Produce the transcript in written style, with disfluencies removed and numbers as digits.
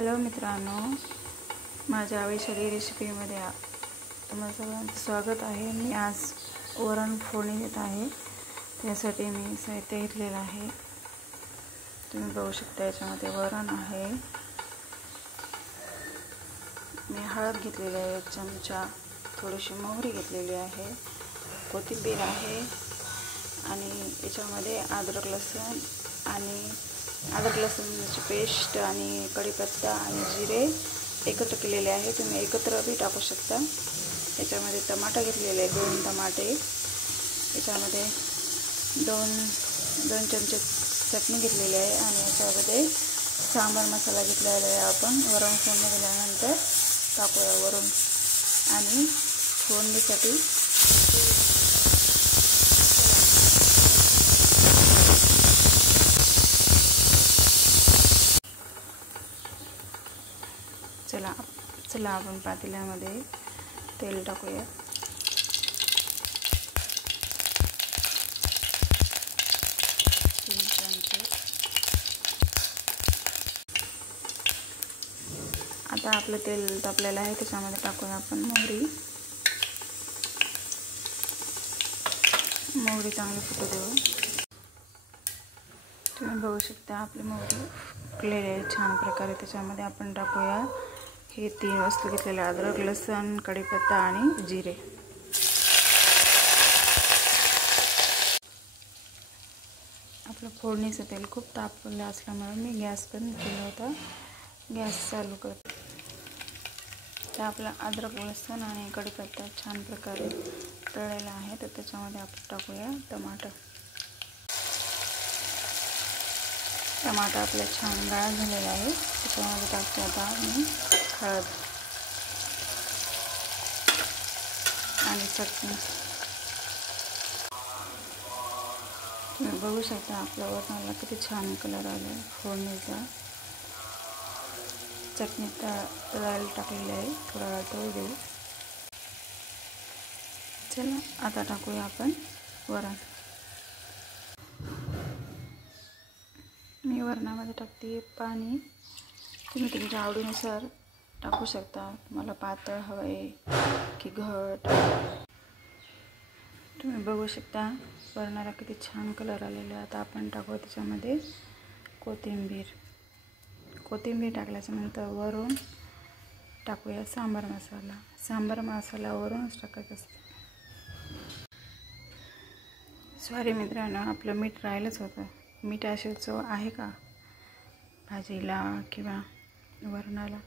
Hello मित्रांनो, माझ्या वैशाली रेसिपीमध्ये तुम्हाला सर्वांचं स्वागत आहे। मी आज वरण फोडणी देत आहे। त्यासाठी मी साहित्य घेतलेलं आहे। तुम्ही बघू शकता, याच्यामध्ये वरण आहे, मी हळद घेतलेली आहे 1 चमचा, थोडीशी मोहरी घेतलेली आहे, कोथिंबीर आहे आणि याच्यामध्ये अद्रक लसूणची पेस्ट आणि कढीपत्ता आणि जिरे एकत्र केलेले आहे। तुम्ही एकत्र भी टाकू शकता। याच्यामध्ये टमाटर घेतलेले 2 टमाटे, याच्यामध्ये 2 चमचे चटणी घेतलेली आहे आणि याच्यामध्ये सांबार मसाला घेतलेला आहे। आपण वरण फोडणी दिल्यानंतर टाकूया वरून आणि फोडणीसाठी चला आपण पातेल्यामध्ये तेल टाकूया। आता आपलं तेल तापलेलं आहे, त्याच्यामध्ये टाकूया आपण मोहरी चांगली फुटू देऊ। तुम्ही बघू शकता, आपली मोहरी फुटलेली आहे छान प्रकारे। त्याच्यामध्ये आपण टाकूया हे 3 वस्तू घेतलेले, अद्रक, लसूण, कढीपत्ता आणि जिरे। आपलं फोडणीचं तेल खूप तापलेलं असल्यामुळे मी गॅस बंद केला होता। गॅस चालू करते। तर आपला अद्रक, लसूण आणि कढीपत्ता छान प्रकारे तळलेला आहे, तर त्याच्यामध्ये आपण टाकूया टमाटर आपला छान गाळा झालेला आहे। त्याच्यामध्ये टाकते आता मी हळद आणि चटणी। तुम्ही बघू शकता, आपल्या वरणाला किती छान कलर आला फोडणीचा। चटणी तळायला टाकलेली आहे, थोडा वेळ तळू देऊ। चला आता टाकूया आपण वरण। मी वरणामध्ये टाकते पाणी, तुम्ही तुमच्या आवडीनुसार टाकू शकता। तुम्हाला पातळ हवंय की घट। तुम्ही बघू शकता, वरणाला किती छान कलर आलेला आहे। आता आपण टाकू त्याच्यामध्ये कोथिंबीर टाकल्याच्या नंतर वरून टाकूया सांबार मसाला वरूनच टाकायचा असतो। सॉरी मित्रांनो, आपलं मीठ राहिलंच होतं। मीठ अशी चव आहे का भाजीला किंवा वरणाला?